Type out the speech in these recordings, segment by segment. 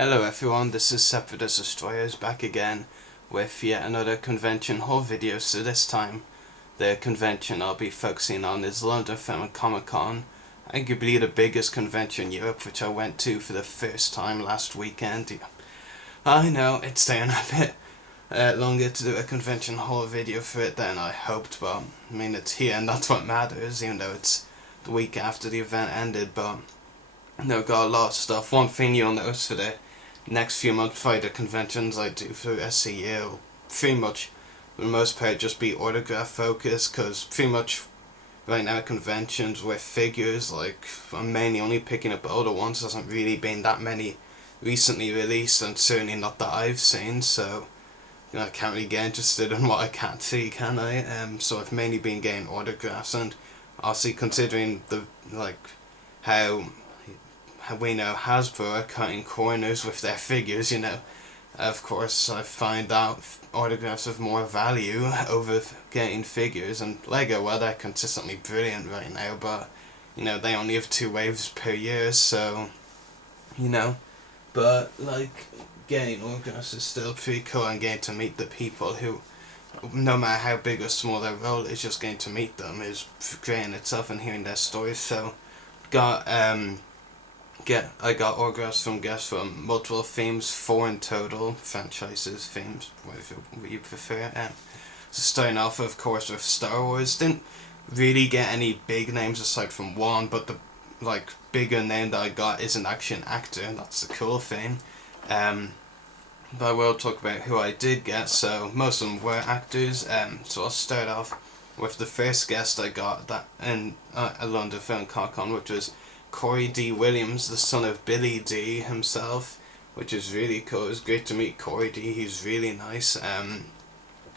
Hello everyone, this is Separate Destroyers back again with yet another convention haul video. So this time the convention I'll be focusing on is London Film and Comic Con, arguably the biggest convention in Europe, which I went to for the first time last weekend. I know it's taken a bit longer to do a convention haul video for it than I hoped, but I mean it's here and that's what matters, even though it's the week after the event ended. But no, got a lot of stuff. One thing you'll notice for the next few months for the conventions I do for SCU will pretty much for the most part just be autograph focused, because pretty much right now conventions with figures, like I'm mainly only picking up older ones. There hasn't really been that many recently released, and certainly not that I've seen, so I can't really get interested in what I can't see, can I? So I've mainly been getting autographs, and obviously considering the how we know Hasbro are cutting corners with their figures, of course I find out autographs have more value over getting figures. And Lego, well, they're consistently brilliant right now, but they only have 2 waves per year, so but getting autographs is still pretty cool, and getting to meet the people who, no matter how big or small their role is, just getting to meet them is great in itself, and hearing their stories. So I got autographs from guests from multiple themes, 4 in total, franchises, themes, whatever you prefer. So starting off, of course, with Star Wars. Didn't really get any big names aside from one, but the bigger name that I got isn't actually an actor, and that's the cool thing. But I will talk about who I did get. So most of them were actors. So I'll start off with the first guest I got that in a London Film Comic Con, which was Dee Williams, the son of Billy Dee himself, which is really cool. It was great to meet Dee. He's really nice.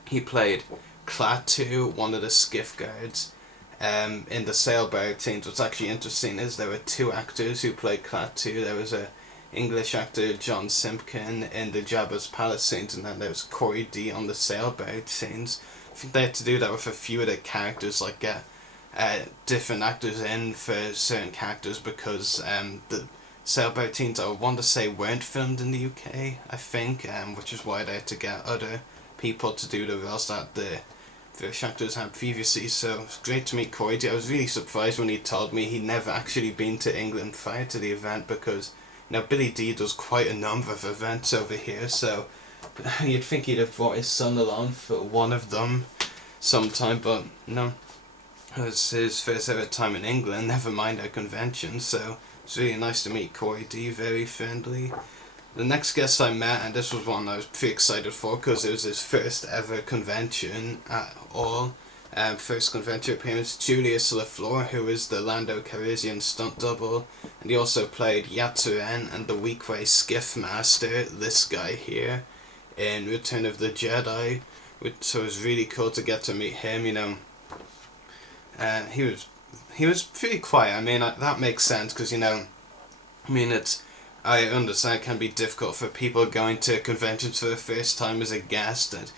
He played Klaatu, one of the skiff guards, in the sailboat scenes. What's actually interesting is there were 2 actors who played Klaatu. There was a English actor, John Simpkin, in the Jabba's Palace scenes, and then there was Dee on the sailboat scenes. I think they had to do that with a few of the characters, get different actors in for certain characters, because the sailboat scenes, I want to say, weren't filmed in the UK, I think, which is why they had to get other people to do the roles that the British actors had previously. So it's great to meet Dee. I was really surprised when he told me he'd never actually been to England prior to the event, because Billy Dee does quite a number of events over here, so you'd think he'd have brought his son along for one of them sometime, but no. It was his first ever time in England, never mind a convention, so it's really nice to meet Dee, very friendly. The next guest I met, and this was one I was pretty excited for because it was his first ever convention at all, first convention appearance, Julius Lefleur, who is the Lando Calrissian stunt double, and he also played Yatsuren and the Weequay Skiff Master, this guy here, in Return of the Jedi, so it was really cool to get to meet him. He was pretty quiet. I mean, that makes sense, because I understand it can be difficult for people going to conventions for the first time as a guest, and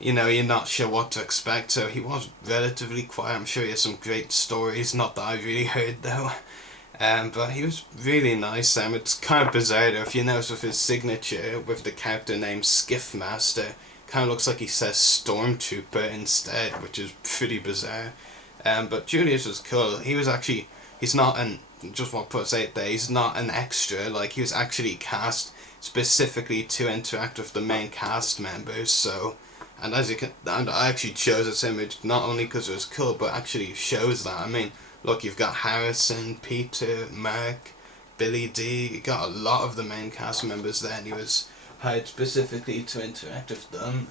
you're not sure what to expect, so he was relatively quiet. I'm sure he has some great stories, not that I've really heard though. But he was really nice. It's kind of bizarre though, if you notice with his signature, with the character name Skiff Master, kind of looks like he says Stormtrooper instead, which is pretty bizarre. But Julius was cool. He's not just want to put it there, he's not an extra, he was actually cast specifically to interact with the main cast members, so, and I actually chose this image not only because it was cool, but actually shows that. I mean, look, you've got Harrison, Peter, Mark, Billy Dee, you got a lot of the main cast members there, and he was hired specifically to interact with them,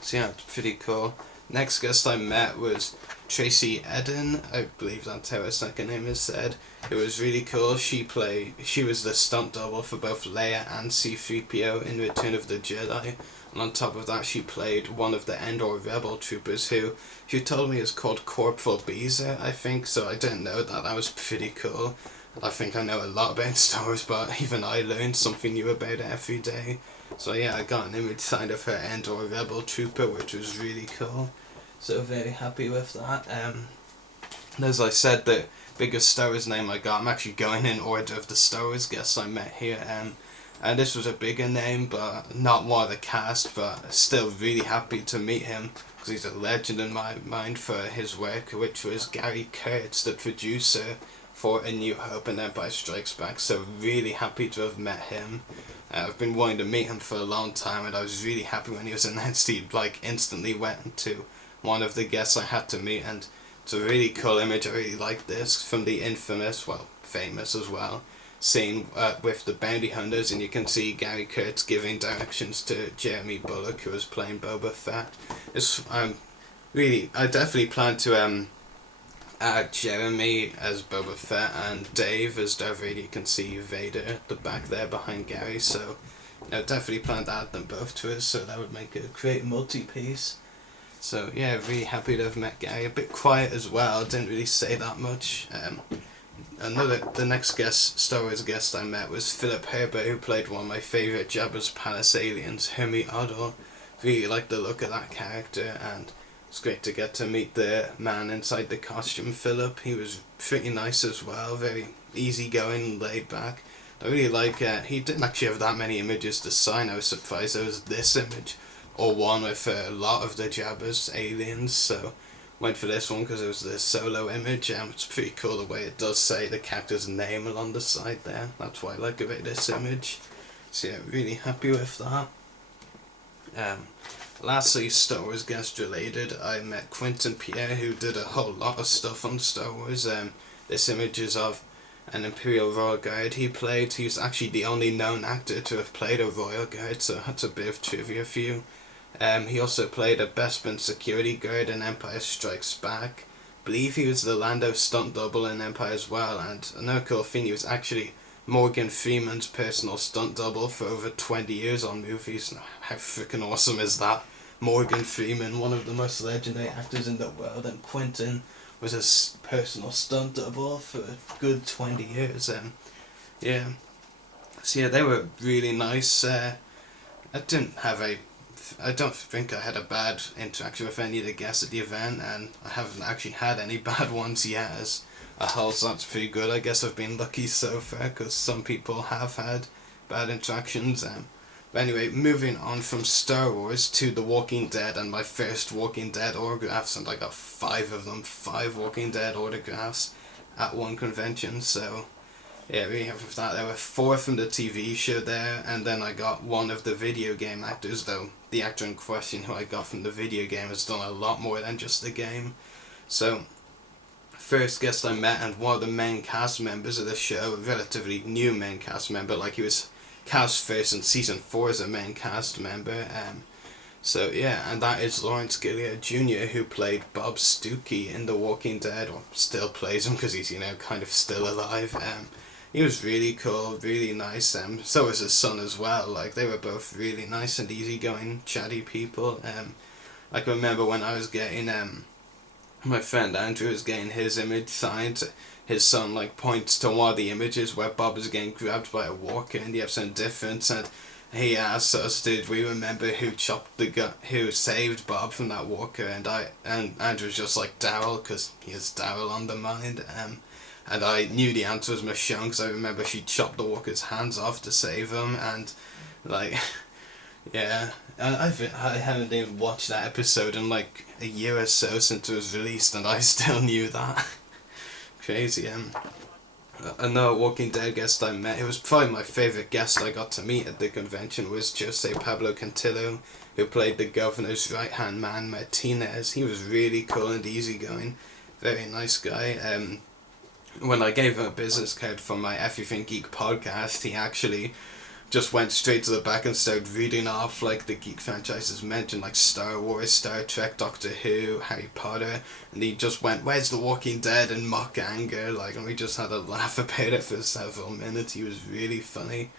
so yeah, it's pretty cool. Next guest I met was Tracy Eden, I believe that's how her second name is said. It was really cool. She was the stunt double for both Leia and C-3PO in Return of the Jedi, and on top of that she played one of the Endor Rebel troopers, who she told me is called Corporal Beezer, I think, so I didn't know that. That was pretty cool. I think I know a lot about Star Wars, but even I learned something new about it every day. So yeah, I got an image signed of her Endor Rebel trooper, which was really cool. So very happy with that. As I said, the biggest Star Wars name I got, I'm actually going in order of the Star Wars guests I met here. And this was a bigger name, but not one of the cast, but still really happy to meet him, because he's a legend in my mind for his work, which was Gary Kurtz, the producer for A New Hope and Empire Strikes Back, so really happy to have met him. I've been wanting to meet him for a long time, and I was really happy when he was announced. He instantly went to one of the guests I had to meet, and it's a really cool image. I really like this, from the infamous, well, famous as well, scene with the bounty hunters, and you can see Gary Kurtz giving directions to Jeremy Bulloch, who was playing Boba Fett. I definitely plan to add Jeremy as Boba Fett and Dave as Darth Vader. You can see Vader at the back there behind Gary, so definitely plan to add them both to us, so that would make a great multi-piece. So yeah, really happy to have met Gary. A bit quiet as well, didn't really say that much. The next Star Wars guest I met was Philip Herbert, who played one of my favourite Jabba's Palace aliens, Hermie Oddle. Really liked the look of that character, and it's great to get to meet the man inside the costume, Philip. He was pretty nice as well, very easygoing and laid back. I really like he didn't actually have that many images to sign. I was surprised there was this image, or one with a lot of the Jabba's aliens, so went for this one because it was the solo image. It's pretty cool the way it does say the character's name along the side there. That's what I like about this image. So yeah, really happy with that. Lastly, Star Wars guest related, I met Quentin Pierre, who did a whole lot of stuff on Star Wars. This image is of an Imperial Royal Guard he played. He's actually the only known actor to have played a Royal Guard, so that's a bit of trivia for you. He also played a Bespin security guard in Empire Strikes Back. I believe he was the Lando stunt double in Empire as well, and another cool thing, he was actually Morgan Freeman's personal stunt double for over 20 years on movies. How freaking awesome is that? Morgan Freeman, one of the most legendary actors in the world, and Quentin was his personal stunt double for a good 20 years. Yeah. So yeah, they were really nice. I don't think I had a bad interaction with any of the guests at the event, and I haven't actually had any bad ones yet as a whole, so that's pretty good. I guess I've been lucky so far, because some people have had bad interactions. But anyway, moving on from Star Wars to The Walking Dead and my first Walking Dead autographs, and I got 5 of them, 5 Walking Dead autographs at one convention, so yeah, really happy with that. There were 4 from the TV show there, and then I got one of the video game actors, though the actor in question who I got from the video game has done a lot more than just the game. So, first guest I met, and one of the main cast members of the show, a relatively new main cast member, like he was cast first in season 4 as a main cast member. So yeah, and that is Lawrence Gilliard Jr., who played Bob Stookie in The Walking Dead, or still plays him because he's, kind of still alive. He was really cool, really nice. So was his son as well. Like, they were both really nice and easygoing, chatty people. I can remember when I was getting my friend Andrew was getting his image signed. His son points to one of the images where Bob is getting grabbed by a walker in the episode Difference, and he asked us, did we remember who saved Bob from that walker? And Andrew's just like, Daryl, because he has Daryl on the mind. And I knew the answer was Michonne, because I remember she chopped the walker's hands off to save him, and yeah, I haven't even watched that episode in a year or so since it was released, and I still knew that. Crazy. Another Walking Dead guest I met, it was probably my favourite guest I got to meet at the convention, was Jose Pablo Cantillo, who played the governor's right-hand man, Martinez. He was really cool and easygoing, very nice guy. When I gave him a business card for my Everything Geek podcast, he actually just went straight to the back and started reading off the geek franchises mentioned, like Star Wars, Star Trek, Doctor Who, Harry Potter, and he just went, where's The Walking Dead, in mock anger, and we just had a laugh about it for several minutes. He was really funny,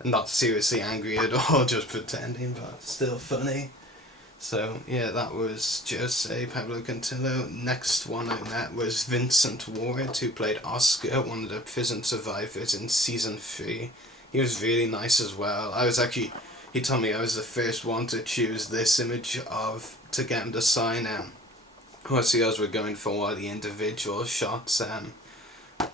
and not seriously angry at all, just pretending, but still funny. So yeah, that was Jose Pablo Cantillo. Next one I met was Vincent Ward, who played Oscar, one of the prison survivors in season 3. He was really nice as well. He told me I was the first one to choose this image to get him to sign. Once the others were going for one of the individual shots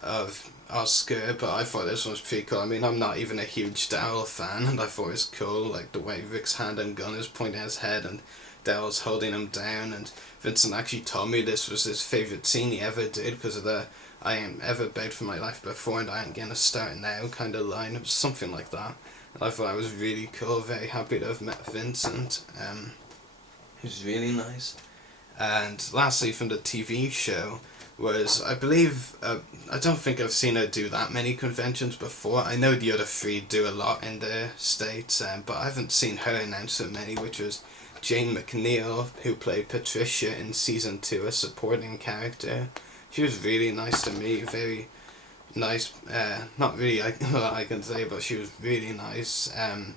of Oscar, but I thought this one was pretty cool. I mean, I'm not even a huge Daryl fan, and I thought it was cool, like the way Rick's hand and gun is pointing at his head and Daryl's holding him down, and Vincent actually told me this was his favourite scene he ever did because of the "I ain't ever begged for my life before and I ain't gonna start now" kind of line. It was something like that. And I thought it was really cool, very happy to have met Vincent. He was really nice. And lastly, from the TV show, was, I believe, I don't think I've seen her do that many conventions before. I know the other three do a lot in the States, but I haven't seen her announce so many, which was Jane McNeil, who played Patricia in season 2, a supporting character. She was really nice to me, very nice, not really what I can say, but she was really nice. I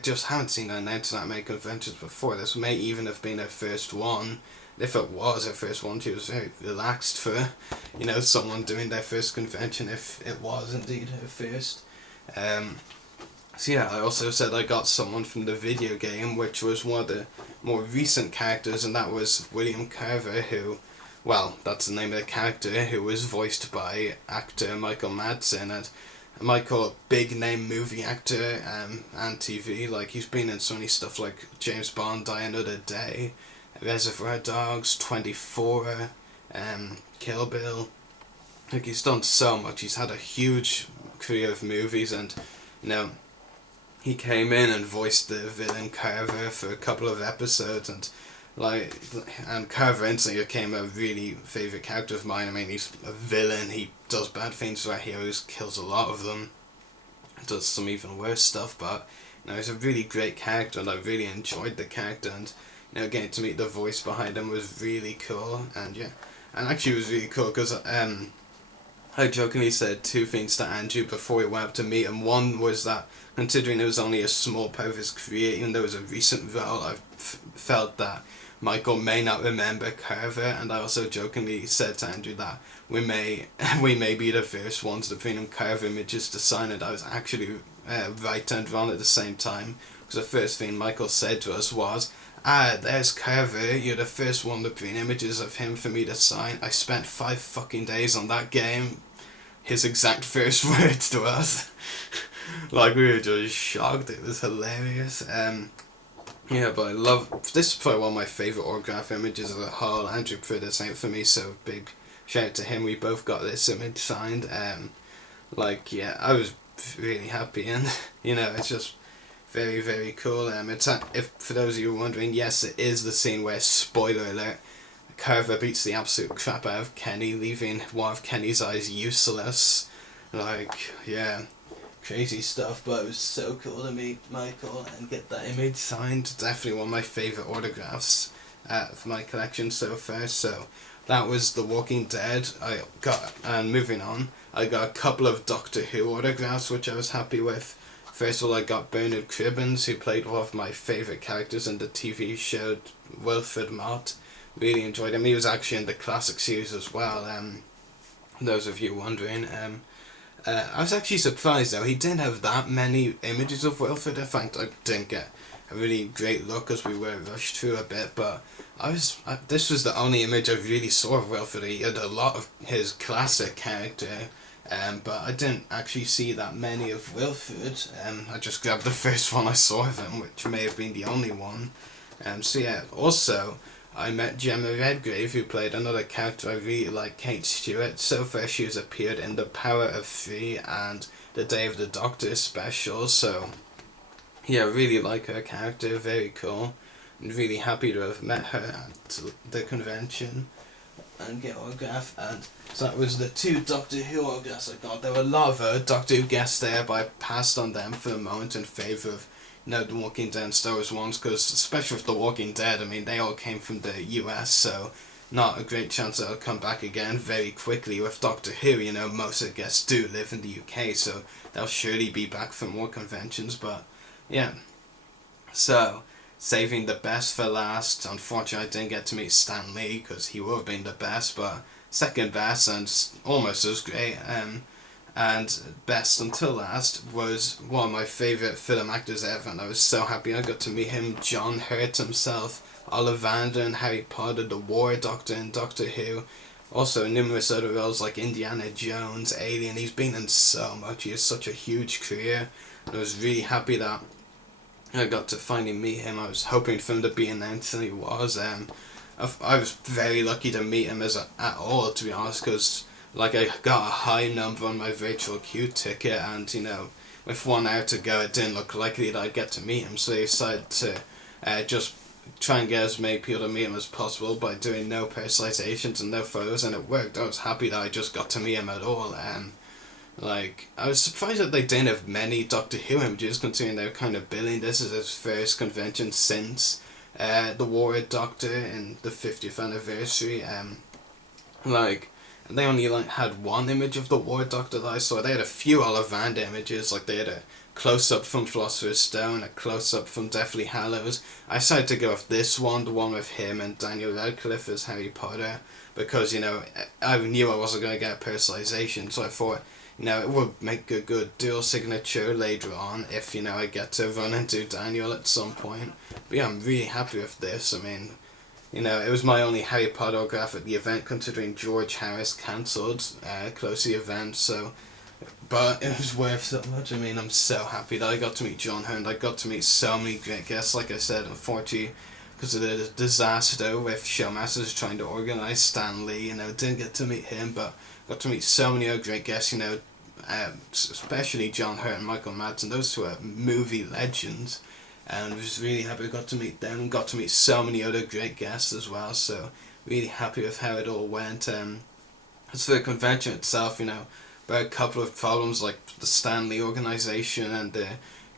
just haven't seen her announce that many conventions before. This may even have been her first one. If it was her first one, she was very relaxed for, someone doing their first convention, if it was indeed her first. I also said I got someone from the video game, which was one of the more recent characters, and that was William Carver, who, well, that's the name of the character, who was voiced by actor Michael Madsen, and Michael, big name movie actor, and TV, like he's been in so many stuff like James Bond, Die Another Day, Reservoir Dogs, 24, Kill Bill. Like, he's done so much. He's had a huge career of movies, and he came in and voiced the villain Carver for a couple of episodes, and Carver instantly became a really favourite character of mine. I mean, he's a villain, he does bad things to our heroes, kills a lot of them, does some even worse stuff, but he's a really great character, and I really enjoyed the character, and getting to meet the voice behind him was really cool. And actually it was really cool because I jokingly said two things to Andrew before we went up to meet him. One was that, considering it was only a small part of his career, even though it was a recent role, I felt that Michael may not remember Carver, and I also jokingly said to Andrew that we may be the first ones to bring him Carver images to sign, and I was actually right and wrong at the same time, because the first thing Michael said to us was, there's Carver, you're the first one to bring images of him for me to sign. I spent 5 fucking days on that game. His exact first words to us. Like, we were just shocked, it was hilarious. But I love, this is probably one of my favourite autograph images of the whole. Andrew put this out for me, so big shout out to him. We both got this image signed. I was really happy, and it's just very, very cool. If for those of you wondering, yes, it is the scene where, spoiler alert, Carver beats the absolute crap out of Kenny, leaving one of Kenny's eyes useless. Crazy stuff, but it was so cool to meet Michael and get that image signed. Definitely one of my favourite autographs of my collection so far. So that was The Walking Dead. Moving on, I got a couple of Doctor Who autographs, which I was happy with. First of all, I got Bernard Cribbins, who played one of my favourite characters in the TV show Wilfred Mott. Really enjoyed him. He was actually in the classic series as well, those of you wondering. I was actually surprised though, he didn't have that many images of Wilfred. In fact, I didn't get a really great look as we were rushed through a bit, but this was the only image I really saw of Wilfred. He had a lot of his classic character, but I didn't actually see that many of Wilfred. I just grabbed the first one I saw of him, which may have been the only one. Also, I met Gemma Redgrave, who played another character I really like, Kate Stewart. So far she has appeared in The Power of Three and The Day of the Doctor special, so really like her character, very cool. And really happy to have met her at the convention and get autograph. And so that was the 2 Doctor Who autographs I got. There were a lot of other Doctor Who guests there, but I passed on them for the moment in favour of The Walking Dead and Star Wars ones, because especially with The Walking Dead, I mean, they all came from the US, so not a great chance that I'll come back again very quickly. With Doctor Who, most of the guests do live in the UK, so they'll surely be back for more conventions, but so saving the best for last. Unfortunately, I didn't get to meet Stan Lee, because he would have been the best, but second best and almost as great. And best until last was one of my favourite film actors ever, and I was so happy I got to meet him. John Hurt himself, Ollivander in Harry Potter, the War Doctor in Doctor Who, Also numerous other roles like Indiana Jones, Alien. He's been in so much. He has such a huge career. And I was really happy that I got to finally meet him. I was hoping for him to be announced, and he was. I was very lucky to meet him at all, to be honest, because like I got a high number on my virtual queue ticket, and you know, with 1 hour to go, it didn't look likely that I'd get to meet him. So I decided to just try and get as many people to meet him as possible by doing no personalizations and no photos, and it worked. I was happy that I just got to meet him at all. Like, I was surprised that they didn't have many Doctor Who images, considering they were kind of billing this as his first convention since the Warrior Doctor in the 50th anniversary. Like, they only like had one image of the Warrior Doctor that I saw. They had a few Ollivander images, like they had a close-up from Philosopher's Stone, a close-up from Deathly Hallows. I decided to go with this one, the one with him and Daniel Radcliffe as Harry Potter, because, you know, I knew I wasn't going to get personalization, so I thought, you know, it would make a good dual signature later on if, you know, I get to run into Daniel at some point. But yeah, I'm really happy with this. I mean, you know, it was my only Harry Potter autograph at the event, considering George Harris cancelled close to the event, so... But it was worth so much. I mean, I'm so happy that I got to meet John Hurd. I got to meet so many great guests, like I said, unfortunately, because of the disaster with Showmasters trying to organise Stan Lee, you know, didn't get to meet him, but got to meet so many other great guests, you know, especially John Hurt and Michael Madsen. Those two are movie legends, and I was really happy I got to meet them, and got to meet so many other great guests as well, so really happy with how it all went. As for the convention itself, you know, there were a couple of problems like the Stan Lee organisation and the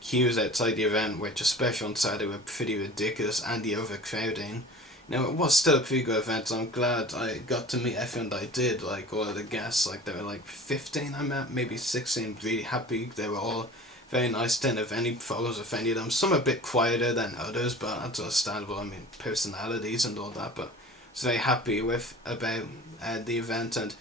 queues outside the event, which especially on Saturday were pretty ridiculous, and the overcrowding. You know, it was still a pretty good event, so I'm glad I got to meet everyone that I did, like all of the guests. Like there were like 15 I met, maybe 16, really happy. They were all very nice, didn't have any problems with any of them. Some a bit quieter than others, but that's understandable. I mean, personalities and all that, but I was very happy with about the event, and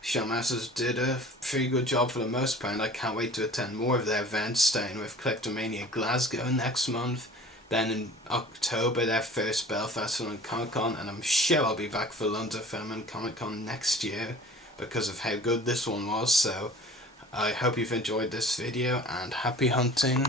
Showmasters did a pretty good job for the most part, and I can't wait to attend more of their events, starting with Kleptomania Glasgow next month, then in October their first Belfast Film and Comic Con, and I'm sure I'll be back for London Film and Comic Con next year because of how good this one was. So I hope you've enjoyed this video, and happy hunting.